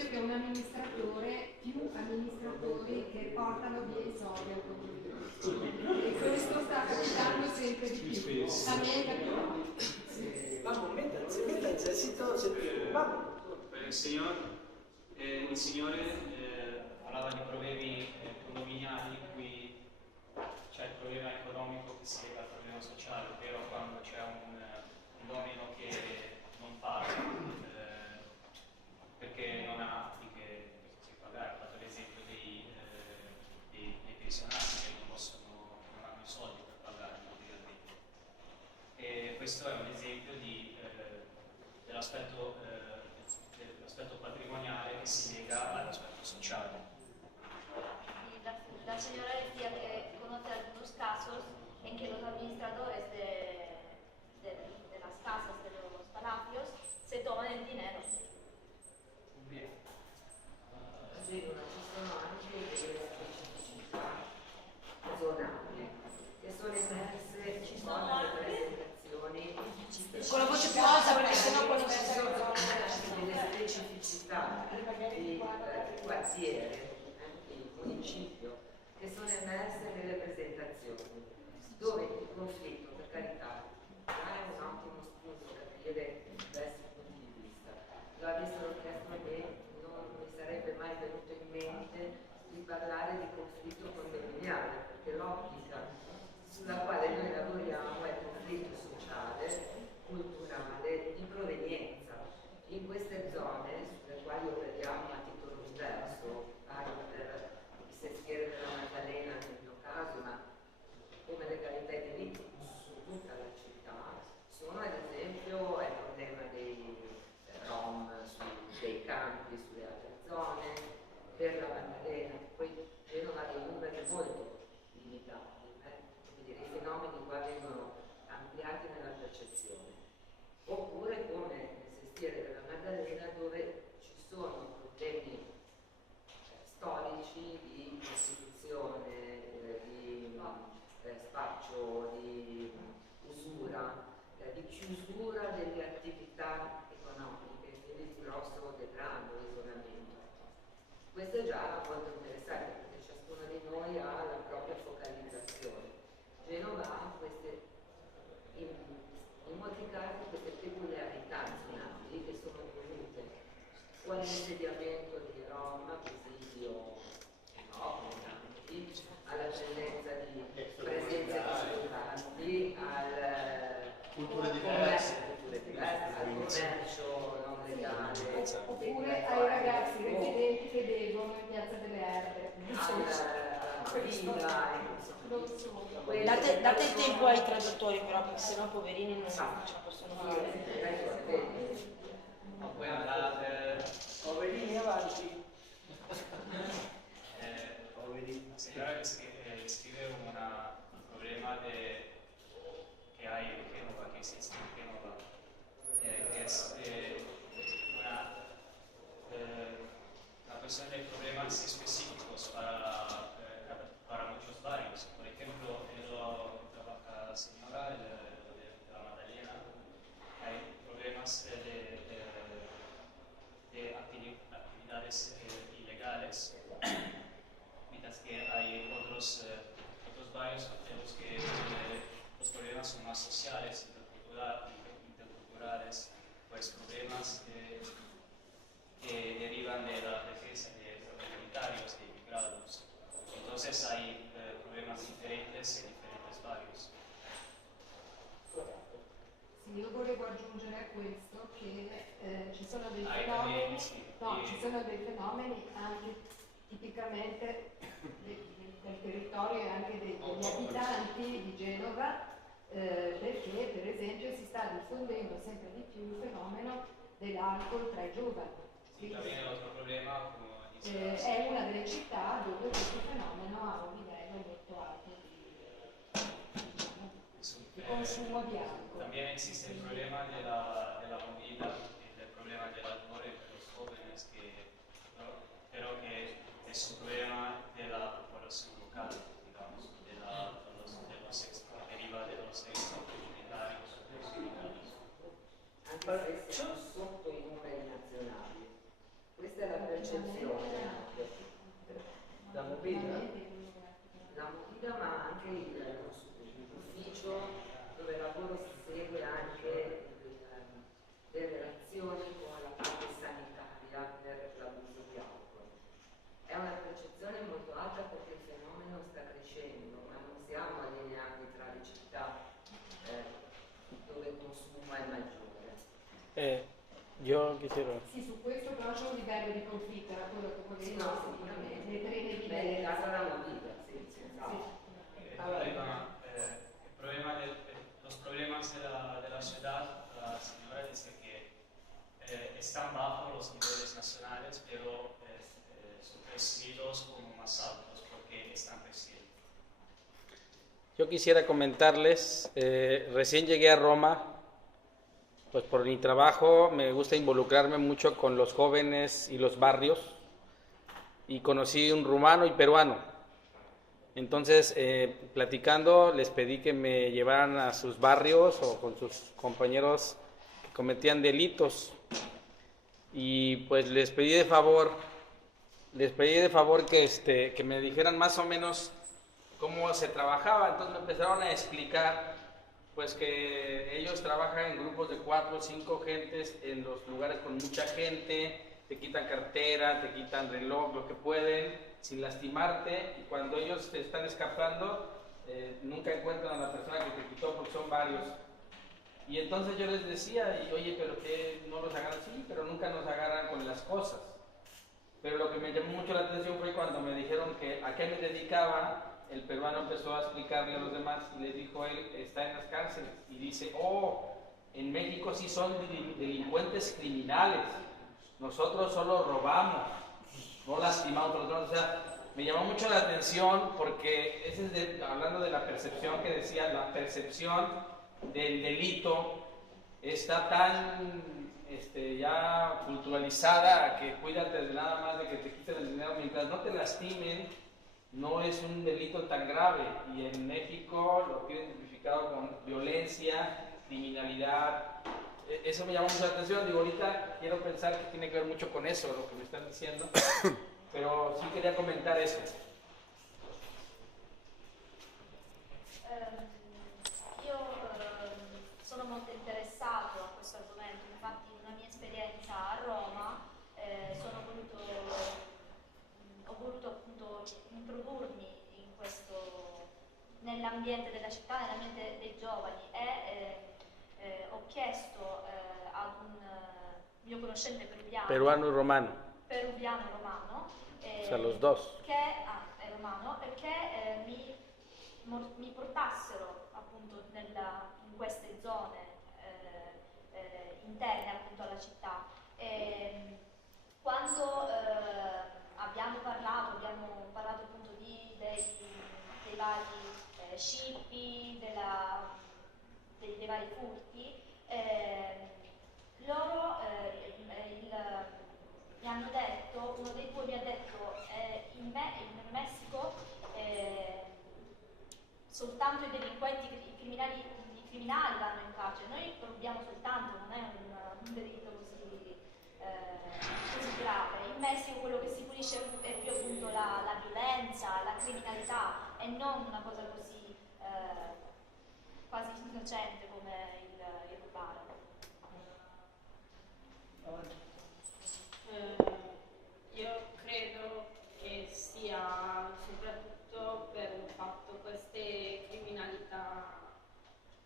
esempio che un amministratore, più amministratori che portano via i soldi al contribuente. E questo sta capitando sempre di più. A me capita. Vamos, métanse, así todos se... Vamos. Il signore parlava di problemi condominiali in cui c'è il problema economico che si lega al problema sociale, ovvero quando c'è un condomino che non paga perché non ha di che pagare. Ha fatto l'esempio dei pensionati che non hanno i soldi per pagare materialmente. E questo è un esempio dell'aspetto patrimoniale che si lega all'aspetto sociale. La señora decía que conoce algunos casos en que los administradores de las casas, de los palacios, se toman el dinero. Bien. Agevano, ci sono anche delle specificità zonali che sono emerse ci sono le presentazioni con la voce più alta perché sennò poi non ci si sono sente. delle specificità di quartiere, di municipio, che sono emerse nelle presentazioni, dove il conflitto, per carità, è un ottimo spunto da capire diversi punti di vista. Lo avessero chiesto a me, non mi sarebbe mai venuto in mente di parlare di conflitto condominiale, perché l'ottica sulla quale noi lavoriamo è conflitto sociale, culturale, di provenienza. In queste zone, sulle quali operiamo a titolo diverso, parlo per i sestieri della Maddalena nel mio caso, ma come legalità e diritto su tutta la città, sono ad esempio il problema dei Rom dei campi sulle altre zone, per la Maddalena, poi Genova ha dei numeri molto limitati, quindi i fenomeni qua vengono ampliati nella percezione. Oppure come nel sestiere della Maddalena, dove ci sono problemi storici di prostituzione, di spaccio, di usura, di chiusura delle attività economiche, quindi di grosso degrado, isolamento. Questo è già molto interessante perché ciascuno di noi ha la propria focalizzazione. Genova ha queste, in molti casi, queste peculiarità nazionali che sono dovute o all'insediamento di Roma, presidio no, alla presenza di studenti, al culture diverse, al commercio non legale, Oppure ai ragazzi residenti che bevono in Piazza delle Erbe. Date il tempo ai traduttori però, perché sennò poverini non ce la possono fare. Poverini avanti. La signora scrive un problema che ha in Genova, che esiste in Genova, che è una questione del problema es específico para muchos barrios. Por ejemplo, la señora de la Magdalena hay problemas de actividades ilegales, mientras que hay otros barrios en los que los problemas son más sociales, interculturales, pues problemas que derivan de la defensa de los comunitarios, de inmigrados. Entonces hay problemas diferentes en diferentes barrios. Sì, io volevo aggiungere a questo che ci sono dei fenomeni, ci sono dei fenomeni anche tipicamente del territorio e anche degli abitanti di Genova, perché per esempio si sta diffondendo sempre di più il fenomeno dell'alcol tra i giovani. También el otro problema, como dice è una delle città dove questo fenomeno ha un livello molto alto di consumo di alcol. También existe el problema de la movida y el problema del alcohol entre los jóvenes, pero que es un problema de la población local, digamos, deriva de los extracomunitarios o de los migrados. Anche se siamo sotto i numeri nazionali. Questa è la percezione, la movida ma anche l'ufficio dove il lavoro si segue anche le relazioni con la parte sanitaria per l'abuso di alcol. È una percezione molto alta perché il fenomeno sta crescendo, ma non siamo allineati tra le città dove il consumo è maggiore. Io quisiera... Sì, su questo però c'è un livello di conflitto, era quello che volevo Sì, no, sicuramente. mettere in Beh, evidenza. in casa della movida, sì, esatto. Los problemas de la ciudad, la señora dice que están bajo los niveles nacionales, pero son percibidos como más altos porque están creciendo. Yo quisiera comentarles, recién llegué a Roma, pues por mi trabajo me gusta involucrarme mucho con los jóvenes y los barrios, y conocí un rumano y peruano. Entonces, platicando, les pedí que me llevaran a sus barrios o con sus compañeros que cometían delitos, y pues les pedí de favor que me dijeran más o menos cómo se trabajaba. Entonces me empezaron a explicar pues que ellos trabajan en grupos de 4 o 5 gentes en los lugares con mucha gente, te quitan cartera, te quitan reloj, lo que pueden, sin lastimarte, y cuando ellos te están escapando, nunca encuentran a la persona que te quitó porque son varios. Y entonces yo les decía, y oye, pero que no los agarran, sí, pero nunca nos agarran con las cosas. Pero lo que me llamó mucho la atención fue cuando me dijeron que a qué me dedicaba. El peruano empezó a explicarle a los demás y les dijo él, está en las cárceles. Y dice, oh, en México sí son delincuentes criminales. Nosotros solo robamos, no lastimamos. O sea, me llamó mucho la atención porque ese es hablando de la percepción que decía, la percepción del delito está tan ya culturalizada que cuídate de nada más de que te quiten el dinero mientras no te lastimen. No es un delito tan grave, y en México lo tienen tipificado con violencia, criminalidad. Eso me llamó mucho la atención. Digo, ahorita quiero pensar que tiene que ver mucho con eso, lo que me están diciendo, pero sí quería comentar eso. Io sono molto interessato a questo argomento, infatti in una mia esperienza a Roma ho voluto appunto introdurmi in nell'ambiente della città, nell'ambiente dei giovani, e ho chiesto ad un mio conoscente Peruano y romano. peruviano-romano, O sea, los dos. è romano, che mi portassero appunto in queste zone interne appunto alla città. Quando abbiamo parlato appunto dei vari scippi, dei vari furti, loro mi hanno detto, uno dei due mi ha detto in Messico soltanto i delinquenti, i criminali vanno in carcere, noi rubiamo soltanto, non è un delitto così grave. In Messico quello che si punisce è più appunto la violenza, la criminalità, e non una cosa così quasi innocente come il rubare. Io credo che sia soprattutto per il fatto queste criminalità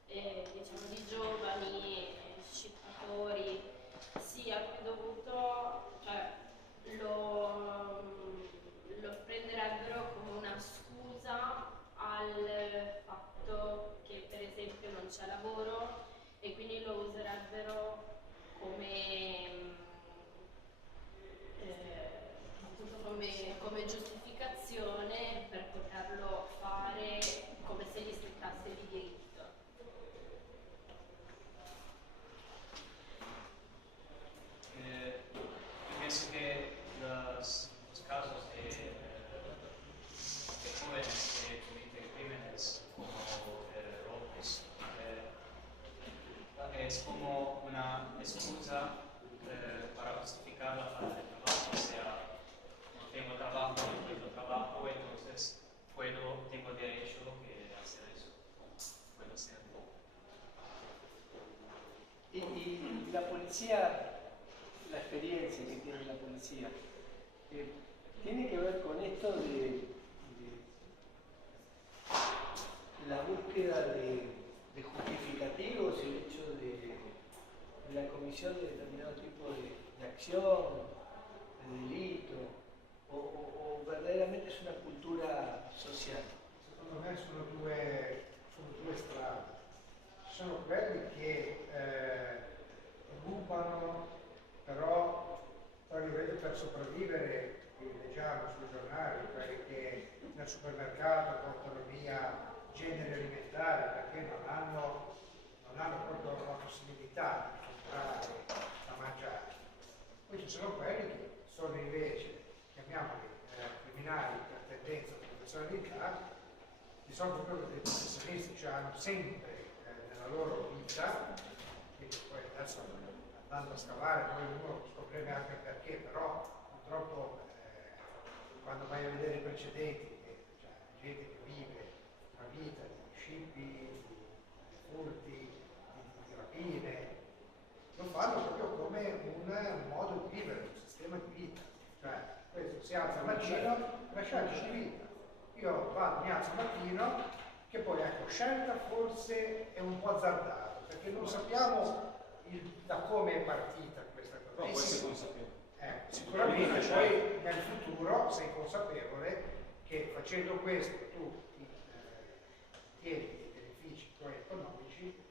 diciamo di giovani scippatori sia più dovuto, cioè lo prenderebbero come una scusa al fatto che per esempio non c'è lavoro, e quindi lo userebbero come giustificazione per poterlo fare come se gli spettasse di diritto. Penso que los casos de jóvenes que cometen crímenes como robos es como una excusa para justificar la falta de trabajo, o sea, violencia que tiene la policía. Tiene que ver con esto de la búsqueda de justificativos y el hecho de la comisión de determinado tipo de acción, de delito, o verdaderamente es una cultura social. Secondo me sono due strade. Ci sono quelli che rubano, però tra virgolette per sopravvivere, leggiamo sui giornali, quelli che nel supermercato portano via generi alimentari perché non hanno proprio la possibilità di comprare da mangiare. Poi ci sono quelli che sono invece, chiamiamoli criminali per tendenza o professionalità, di solito proprio dei professionisti, cioè hanno sempre nella loro vita, che poi adesso andando a scavare poi uno scoprirà anche perché, però purtroppo quando vai a vedere i precedenti, cioè gente che vive una vita di scippi, di furti, di rapine, lo fanno proprio come un modo di vivere, un sistema di vita. Cioè, questo si alza al mattino, la scelta di vita. Io mi alzo al mattino, che poi ecco, scelta forse è un po' azzardata, perché non sappiamo da come è partita questa cosa. No, questo è consapevole. Sicuramente poi nel futuro sei consapevole che facendo questo tu tieni dei benefici tuoi economici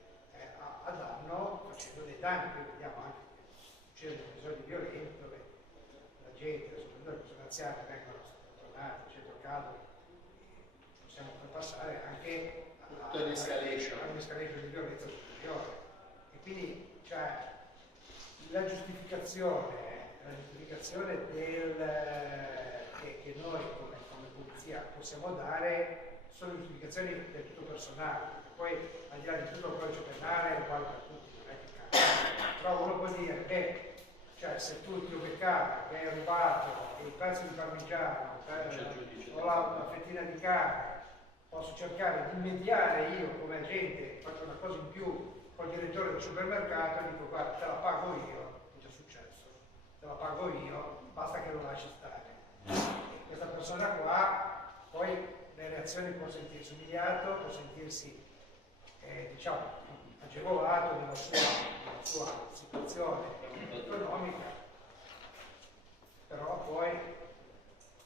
a danno, facendo dei danni. Poi vediamo anche che succedono episodi violenti dove la gente, soprattutto le persone anziane, vengono tornate a centro caldo, possiamo poi passare anche a un'escalation di violenza superiore. E quindi cioè, la giustificazione che noi come polizia possiamo dare sono giustificazioni del tutto personali. Poi al di là di tutto il codice penale è uguale per tutti, non è che cambia. Però uno può dire, cioè, se tu ti ho beccato che hai rubato il pezzo di parmigiano o la fettina di carne, posso cercare di mediare io come agente, faccio una cosa in più col direttore del supermercato e dico guarda te la pago io, è già successo, te la pago io, basta che lo lasci stare. Questa persona qua poi nelle azioni può sentirsi umiliato, può sentirsi diciamo agevolato nella sua situazione economica, però poi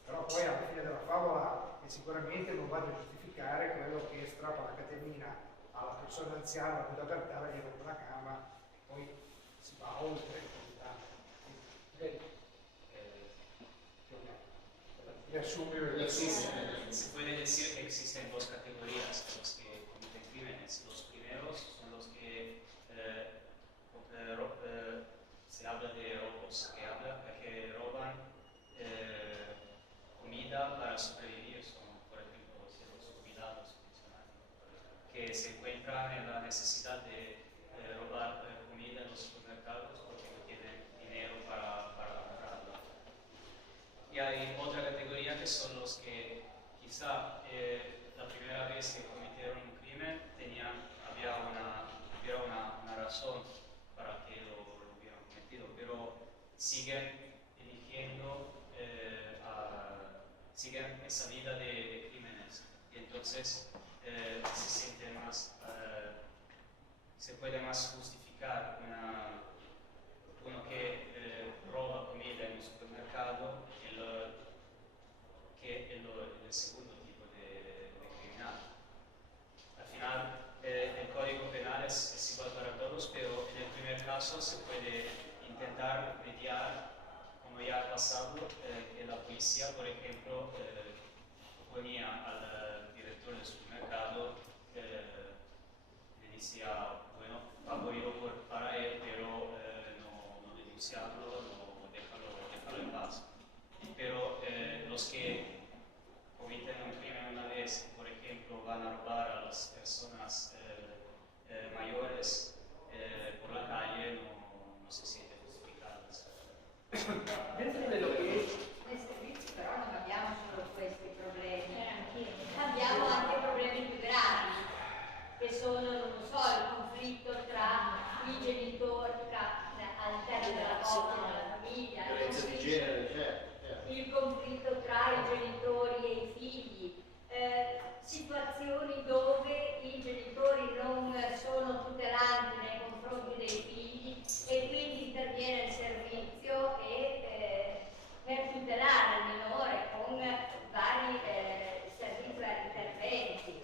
alla fine della favola sicuramente non vado a giustificare quello che strappa la catenina alla persona anziana, la guida per terra, gli rompe la gamba e poi si va oltre. Se puede decir que existen dos categorías de los que cometen crímenes. Los primeros son los que se habla de robos, que roban comida para sobrevivir, son por ejemplo los jubilados, que se encuentran en la necesidad de robar comida en los supermercados porque no tienen dinero para comprarla. Y hay otra categoría que son los que quizá la primera vez que cometieron un crimen había una razón para que lo hubieran cometido, pero siguen eligiendo, siguen esa vida de crímenes y entonces se siente más, se puede más justificar uno que roba comida en un supermercado que el segundo tipo de criminal. Al final el código penal es igual para todos, pero en el primer caso se puede intentar mediar, como ya ha pasado, que la policía, por ejemplo, ponía al director del supermercado, le decía, bueno, pago yo para él, pero no denunciarlo, no déjalo en paz. Pero los que cometen un crimen una vez, por ejemplo, van a robar a las personas mayores por la calle, no se sienten justificadas. Dentro de lo que es Nei servizi però non abbiamo solo questi problemi, abbiamo anche problemi più grandi, che sono, non lo so, il conflitto tra i genitori, all'interno della coppia, della famiglia, il conflitto tra i genitori e i figli, situazioni dove i genitori non sono tutelanti nei confronti dei figli e quindi interviene il servizio per tutelare il minore con vari servizi, vari interventi.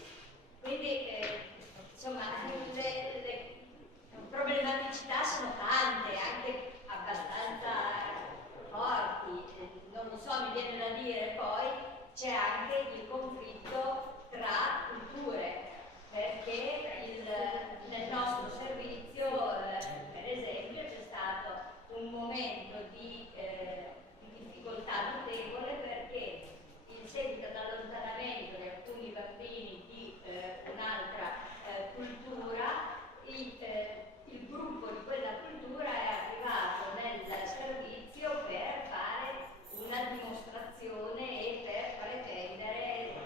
Quindi insomma le problematicità sono tante, anche abbastanza forti. Non lo so, mi viene da dire poi c'è anche il conflitto tra culture, perché nel nostro servizio per esempio c'è stato un momento di difficoltà notevole perché in seguito all'allontanamento di alcuni bambini di un'altra cultura, il gruppo di quella cultura è arrivato nel servizio per fare una dimostrazione e per pretendere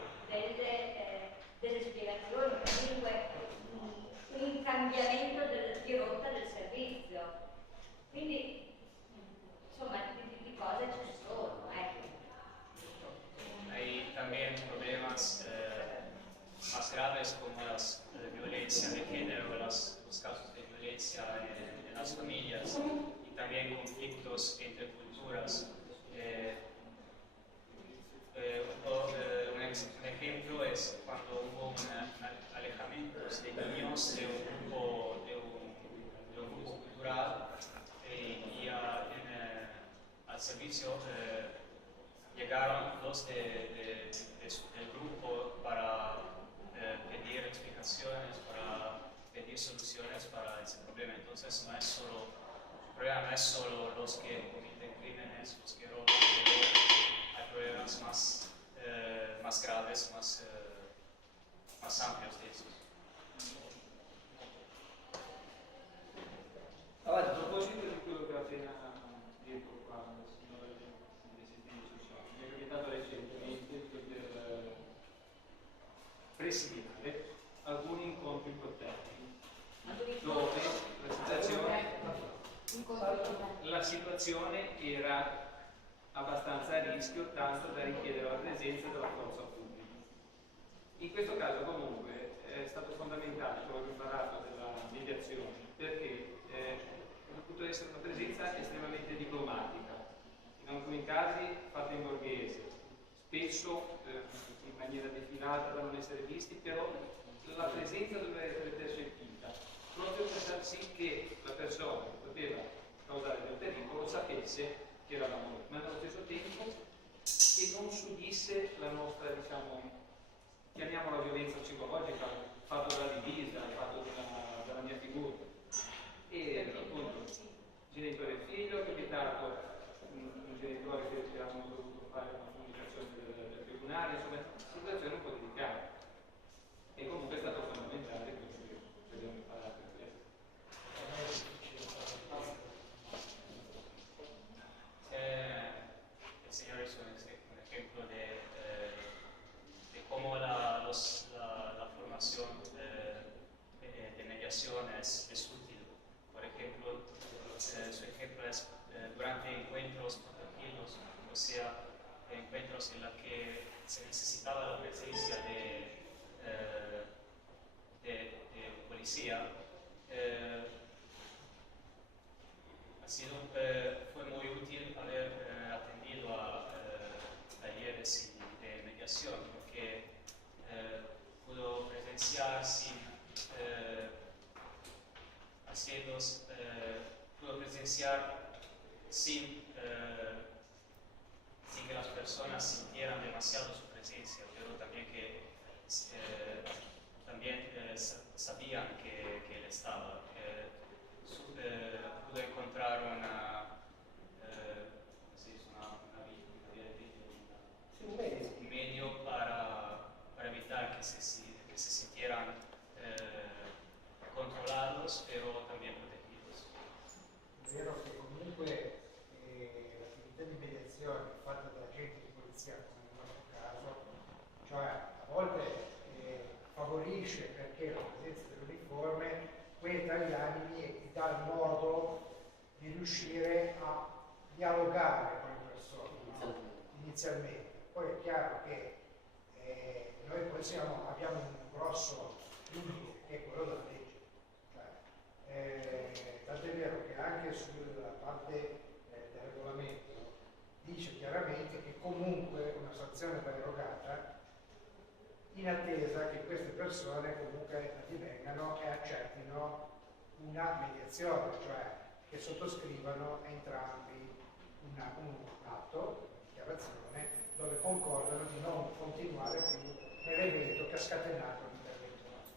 delle spiegazioni, comunque un cambiamento di rotta del servizio. Quindi insomma di cose ci sono, ecco. Hay también problemas más graves como la violencia de género, los casos de violencia en las familias y también conflictos entre culturas. Un ejemplo es cuando hubo alejamientos de niños de un grupo cultural y al servicio llegaron los del grupo para pedir explicaciones, para pedir soluciones para ese problema. Entonces el problema no es solo los que cometen crímenes, los que roban, hay problemas más graves, más amplios de esos. Allora, a proposito di quello che ha appena detto qua la signora degli assistenti sociali, mi è capitato recentemente di poter presidiare alcuni incontri ipotici dove la situazione era abbastanza a rischio, tanto da richiedere la presenza della forza pubblica. In questo caso comunque è stato fondamentale quello che ho imparato della mediazione, perché ha potuto essere una presenza estremamente diplomatica, in alcuni casi fatta in borghese, spesso in maniera defilata da non essere visti, però la presenza doveva essere percepita, proprio per far sì che la persona che poteva causare del pericolo sapesse che eravamo noi, ma allo stesso tempo che non subisse la nostra, diciamo, chiamiamola violenza psicologica, il fatto della divisa, il fatto della mia figura. E appunto genitore e figlio, è capitato un genitore che avevamo dovuto fare una comunicazione del tribunale, insomma situazione un po' delicata. E comunque è stato fondamentale quello che abbiamo imparato in questo. El señor hizo un ejemplo de cómo la formación de mediación es útil. Por ejemplo, su ejemplo es durante encuentros tranquilos, o sea, encuentros en los que se necesitaba la presencia de policía. Fue muy útil haber atendido a talleres de mediación porque pudo presenciar sin que las personas sintieran demasiado su presencia, pero también que sabían que él estaba. Pudo encontrar un medio para evitar que se sintieran controlados, pero también protegidos. È vero che comunque l'attività di mediazione fatta da agenti di polizia, come nel nostro caso, cioè a volte favorisce, perché la presenza dell'uniforme quieta gli animi e dà il modo di riuscire a dialogare con le persone, no? inizialmente. Poi è chiaro che noi poi abbiamo un grosso limite che è quello della legge. Tant'è vero che anche sulla parte del regolamento dice chiaramente che comunque una sanzione va erogata in attesa che queste persone comunque addivengano e accettino una mediazione, cioè che sottoscrivano entrambi un atto, una dichiarazione, dove concordano di non continuare più nell'evento che ha scatenato l'intervento nostro.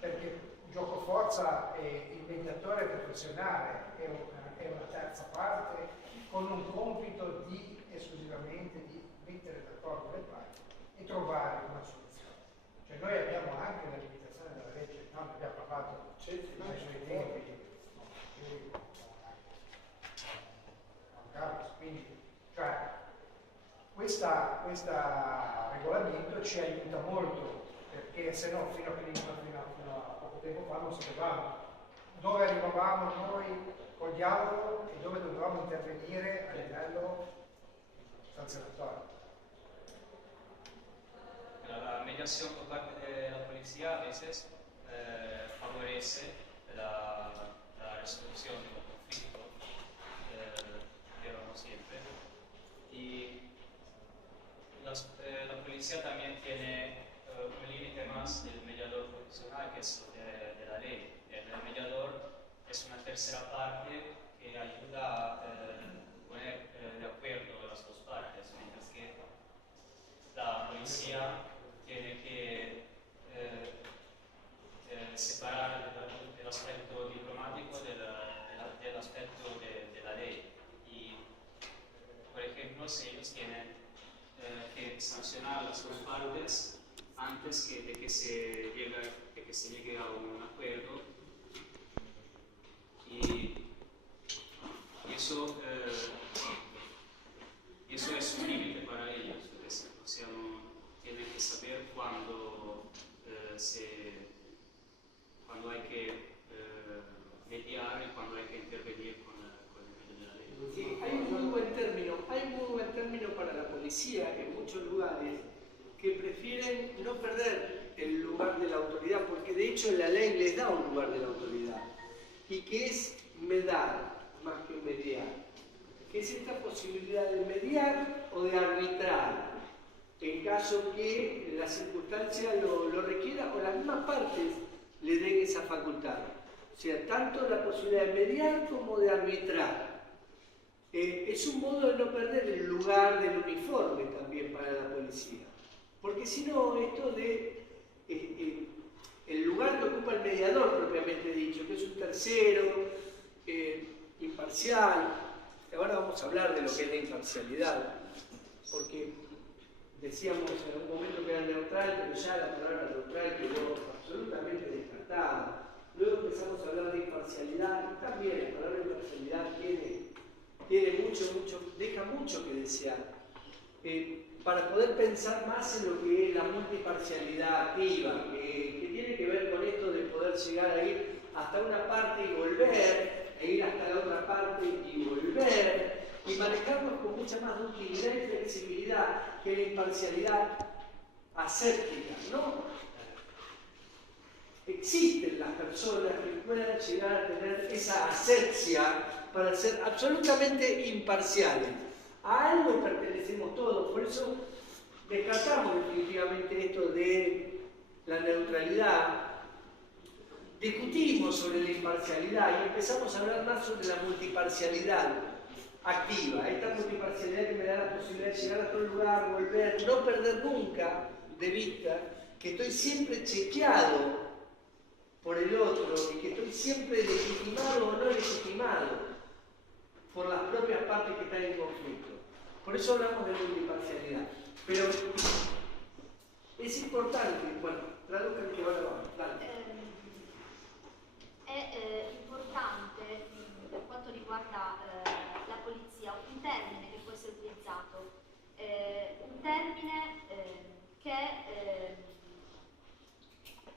Perché gioco forza il mediatore professionale è una terza parte con un compito esclusivamente di mettere d'accordo le parti e trovare una soluzione. Cioè noi abbiamo anche la limitazione della legge, no? Ne abbiamo parlato ai suoi tempi, quindi cioè, questo regolamento ci aiuta molto, perché se no fino a poco tempo fa non sapevamo dove arrivavamo noi col dialogo e dove dovevamo intervenire a livello sanzionatorio. La mediación por parte de la policía a veces favorece la resolución de un conflicto, pero no siempre. Y la policía también tiene un límite más del mediador profesional, que es de la ley. El mediador es una tercera parte que ayuda a poner de acuerdo las dos partes, mientras que la policía tiene que separar el aspecto diplomático del aspecto de la ley. Y, por ejemplo, si ellos tienen que sancionar las dos partes antes de que se llegue a un acuerdo, y eso es un límite para ellos. Tienen que saber cuándo hay que mediar y cuándo hay que intervenir con el medio de la ley. Sí, hay un muy buen término para la policía en muchos lugares que prefieren no perder el lugar de la autoridad, porque de hecho la ley les da un lugar de la autoridad, y que es medar más que mediar, que es esta posibilidad de mediar o de arbitrar, en caso que la circunstancia lo requiera o las mismas partes le den esa facultad. O sea, tanto la posibilidad de mediar como de arbitrar. Es un modo de no perder el lugar del uniforme también para la policía. Porque si no, esto de el lugar que ocupa el mediador propiamente dicho, que es un tercero, imparcial. Ahora vamos a hablar de lo que es la imparcialidad, porque decíamos en algún momento que era neutral, pero ya la palabra neutral quedó absolutamente descartada. Luego empezamos a hablar de imparcialidad, y también la palabra imparcialidad deja mucho que desear. Para poder pensar más en lo que es la multiparcialidad activa, que tiene que ver con esto de poder llegar a ir hasta una parte y volver, e ir hasta la otra parte y volver, y manejarnos con mucha más ductilidad y flexibilidad que la imparcialidad aséptica, ¿no? Existen las personas que puedan llegar a tener esa asepsia para ser absolutamente imparciales. A algo pertenecemos todos, por eso descartamos definitivamente esto de la neutralidad. Discutimos sobre la imparcialidad y empezamos a hablar más sobre la multiparcialidad activa, esta multiparcialidad que me da la posibilidad de llegar a todo lugar, volver, no perder nunca de vista que estoy siempre chequeado por el otro y que estoy siempre legitimado o no legitimado por las propias partes que están en conflicto. Por eso hablamos de multiparcialidad. Pero es importante, bueno, traduzcan que ahora vamos, dale. È importante per quanto riguarda la polizia un termine che può essere utilizzato, un termine che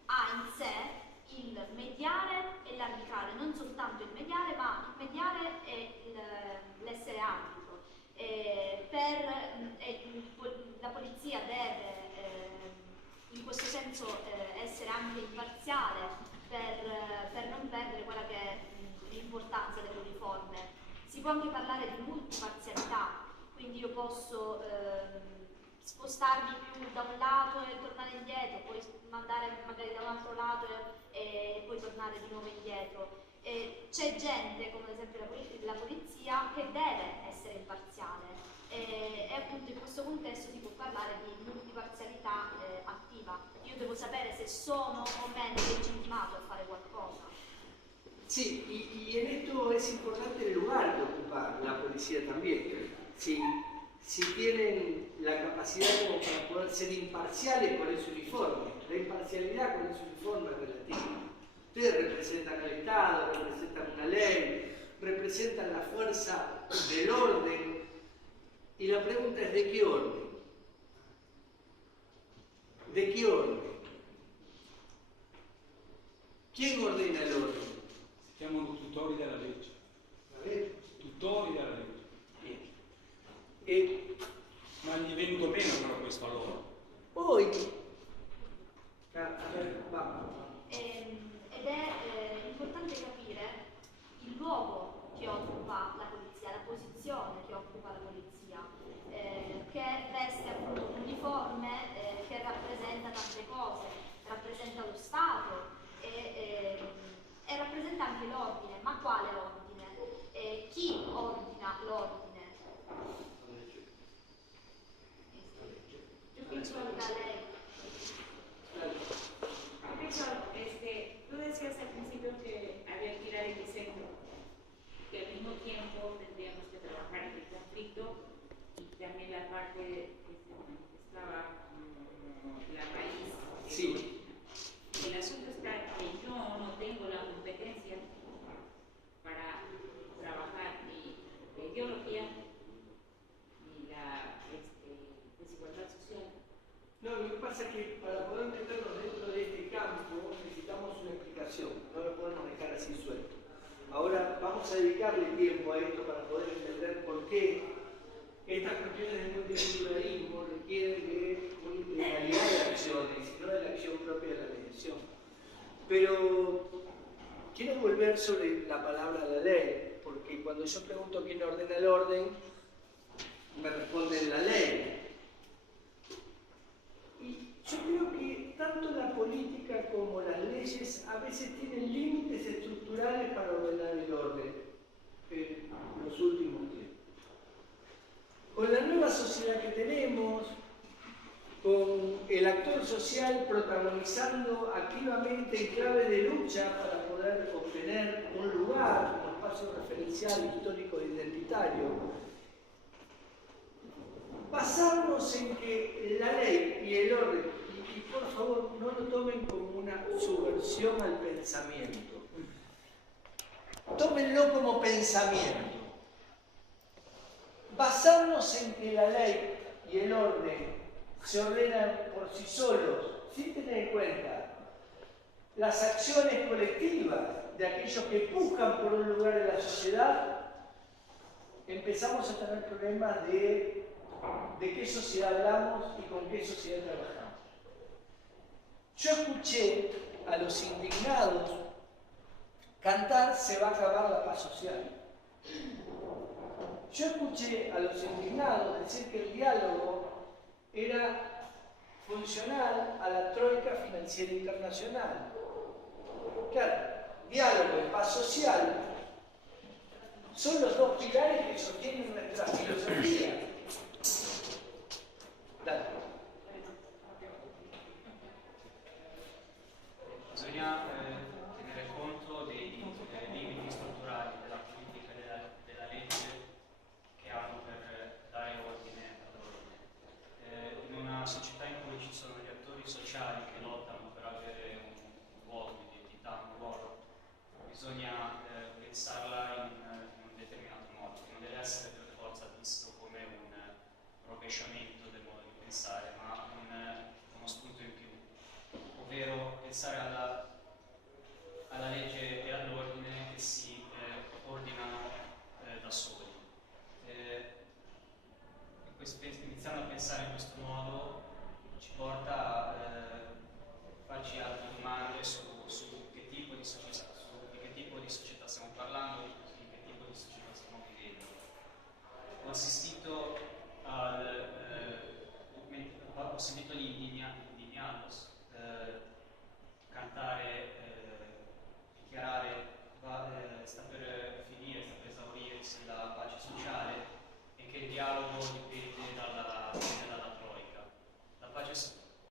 ha in sé il mediare e l'arbitrare, non soltanto il mediare, ma il mediare e l'essere arbitro, per può anche parlare di multiparzialità, quindi io posso spostarmi più da un lato e tornare indietro, poi mandare magari da un altro lato e poi tornare di nuovo indietro. C'è gente, come ad esempio la polizia, che deve essere imparziale e appunto in questo contesto si può parlare di multiparzialità attiva. Io devo sapere se sono o meno legittimato a fare qualcosa. Sí, y en esto es importante el lugar que ocupa la policía también. Si tienen la capacidad como para poder ser imparciales con ese uniforme. La imparcialidad con ese uniforme es relativa. Ustedes representan al Estado, representan una ley, representan la fuerza del orden. Y la pregunta es, ¿de qué orden? ¿De qué orden? ¿Quién ordena el orden? Si chiamano tutori della legge. Tutori della legge. Ma gli è venuto meno però questo a loro. Poi, ed è importante capire il luogo che occupa la polizia, la posizione che occupa la polizia, che veste appunto un uniforme che rappresenta tante cose, rappresenta lo Stato e rappresenta anche l'ordine. Ma quale ordine? Chi ordina l'ordine? Tú decías al principio que había que ir al epicentro, que al mismo tiempo tendríamos que trabajar en el conflicto y también la parte que se manifestaba la raíz. Sí. El asunto está que yo no tengo la competencia para trabajar ni la ideología ni la desigualdad social. No, lo que pasa es que para poder meternos dentro de este campo necesitamos una explicación, no lo podemos dejar así suelto. Ahora vamos a dedicarle tiempo a esto para poder entender por qué estas cuestiones del multiculturalismo requieren de una integralidad de acciones y no de la acción propia de la mediación. Pero quiero volver sobre la palabra la ley, porque cuando yo pregunto quién ordena el orden, me responden la ley. Y yo creo que tanto la política como las leyes a veces tienen límites estructurales para ordenar el orden en los últimos tiempos. Con la nueva sociedad que tenemos, con el actor social protagonizando activamente en clave de lucha para poder obtener un lugar, un espacio referencial histórico e identitario, basarnos en que la ley y el orden, y por favor no lo tomen como una subversión al pensamiento, tómenlo como pensamiento, basarnos en que la ley y el orden se ordenan por sí solos, sin tener en cuenta las acciones colectivas de aquellos que buscan por un lugar en la sociedad, empezamos a tener problemas de qué sociedad hablamos y con qué sociedad trabajamos. Yo escuché a los indignados cantar "Se va a acabar la paz social". Yo escuché a los indignados decir que el diálogo era funcional a la troika financiera internacional. Claro, diálogo y paz social son los dos pilares que sostienen nuestra filosofía. Dale. Bisogna tenere conto dei limiti strutturali della politica e della legge che hanno per dare ordine all'ordine. In una società in cui ci sono gli attori sociali che lottano per avere un ruolo di identità, un ruolo, bisogna pensarla in un determinato modo, che non deve essere per forza visto come un rovesciamento del modo di pensare, ma uno spunto in più, ovvero pensare alla